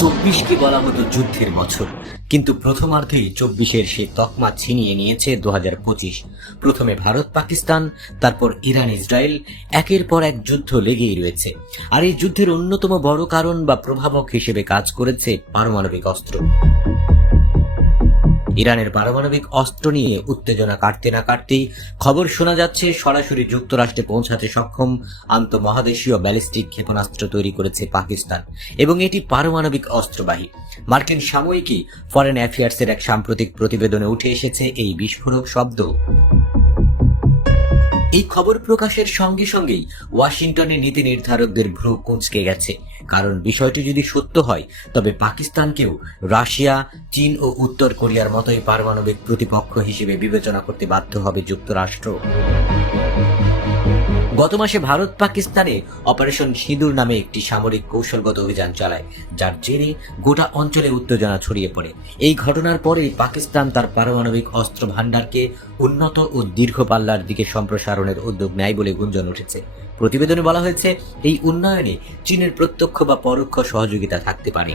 2024কে বলা হতো যুদ্ধের বছর, কিন্তু প্রথমার্ধেই 24-এর সে তকমা ছিনিয়ে নিয়েছে 2025। প্রথমে ভারত পাকিস্তান, তারপর ইরান ইসরায়েল, একের পর এক যুদ্ধ লেগেই রয়েছে। আর এই যুদ্ধের অন্যতম বড় কারণ বা প্রভাবক হিসেবে কাজ করেছে পারমাণবিক অস্ত্র। ইরানের পারমাণবিক অস্ত্র নিয়ে উত্তেজনা কাটতে না কাটতেই খবর শোনা যাচ্ছে সরাসরি যুক্তরাষ্ট্রে পৌঁছাতে সক্ষম আন্তঃমহাদেশীয় ব্যালিস্টিক ক্ষেপণাস্ত্র তৈরি করেছে পাকিস্তান, এবং এটি পারমাণবিক অস্ত্রবাহী। মার্কিন সাময়িকী ফরেন অ্যাফেয়ার্সের এক সাম্প্রতিক প্রতিবেদনে উঠে এসেছে এই বিস্ফোরক শব্দ। এই খবর প্রকাশের সঙ্গে সঙ্গেই ওয়াশিংটনের নীতি নির্ধারকদের ভ্রু কুঁচকে গেছে, কারণ বিষয়টি যদি সত্য হয় তবে পাকিস্তানকেও রাশিয়া, চীন ও উত্তর কোরিয়ার মতোই পারমাণবিক প্রতিপক্ষ হিসেবে বিবেচনা করতে বাধ্য হবে যুক্তরাষ্ট্র। গত মাসে ভারত পাকিস্তানে অপারেশন সিঁদুর নামে একটি সামরিক কৌশলগত অভিযান চালায়, যার জেরে গোটা অঞ্চলে উত্তেজনা ছড়িয়ে পড়ে। এই ঘটনার পরেই পাকিস্তান তার পারমাণবিক অস্ত্র ভান্ডারকে উন্নত ও দীর্ঘ পাল্লার দিকে সম্প্রসারণের উদ্যোগ নেয় বলে গুঞ্জন উঠেছে। প্রতিবেদনে বলা হয়েছে, এই উন্নয়নে চীনের প্রত্যক্ষ বা পরোক্ষ সহযোগিতা থাকতে পারে।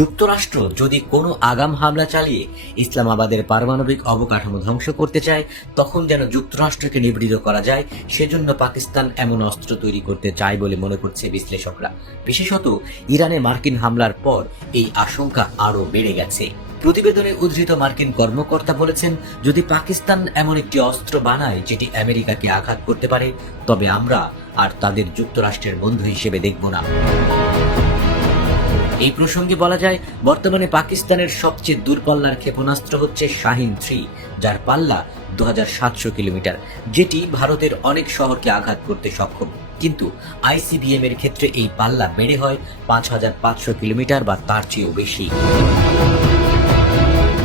যুক্তরাষ্ট্র যদি কোনো আগাম হামলা চালিয়ে ইসলামাবাদের পারমাণবিক অবকাঠামো ধ্বংস করতে চায়, তখন যেন যুক্তরাষ্ট্রকে নিবৃত করা যায়, সেজন্য পাকিস্তান এমন অস্ত্র তৈরি করতে চায় বলে মনে করছে বিশ্লেষকরা। বিশেষত ইরানে মার্কিন হামলার পর এই আশঙ্কা আরও বেড়ে গেছে। প্রতিবেদনে উদ্ধৃত মার্কিন কর্মকর্তা বলেছেন, যদি পাকিস্তান এমন একটি অস্ত্র বানায় যেটি আমেরিকাকে আঘাত করতে পারে, তবে আমরা আর তাদের যুক্তরাষ্ট্রের বন্ধু হিসেবে দেখব না। এই প্রসঙ্গে বলা যায়, বর্তমানে পাকিস্তানের সবচেয়ে দূরপাল্লার ক্ষেপণাস্ত্র হচ্ছে শাহিন-3, যার পাল্লা 2700 কিলোমিটার, যেটি ভারতের অনেক শহরকে আঘাত করতে সক্ষম। কিন্তু আইসিবিএম এর ক্ষেত্রে এই পাল্লা বেড়ে হয় 5500 কিলোমিটার বা তার চেয়েও বেশি।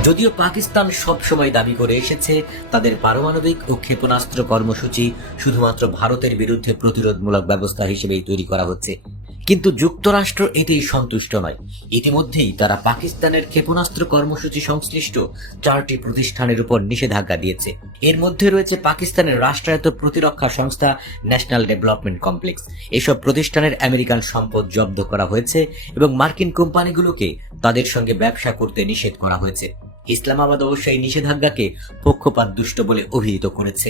যদিও পাকিস্তান সবসময় দাবি করে এসেছে তাদের পারমাণবিক ও ক্ষেপণাস্ত্র কর্মসূচি শুধুমাত্র ভারতের বিরুদ্ধে প্রতিরোধমূলক ব্যবস্থা হিসেবেই তৈরি করা হচ্ছে, কিন্তু যুক্তরাষ্ট্র এতেই সন্তুষ্ট নয়। ইতিমধ্যেই তারা পাকিস্তানের ক্ষেপণাস্ত্র কর্মসূচি সংশ্লিষ্ট 4টি প্রতিষ্ঠানের উপর নিষেধাজ্ঞা দিয়েছে। এর মধ্যে রয়েছে পাকিস্তানের রাষ্ট্রায়ত্ত প্রতিরক্ষা সংস্থা ন্যাশনাল ডেভেলপমেন্ট কমপ্লেক্স। এসব প্রতিষ্ঠানের আমেরিকান সম্পদ জব্দ করা হয়েছে এবং মার্কিন কোম্পানিগুলোকে তাদের সঙ্গে ব্যবসা করতে নিষেধ করা হয়েছে। ইসলামাবাদ অবশ্য এই নিষেধাজ্ঞাকে পক্ষপাতদুষ্ট বলে অভিহিত করেছে।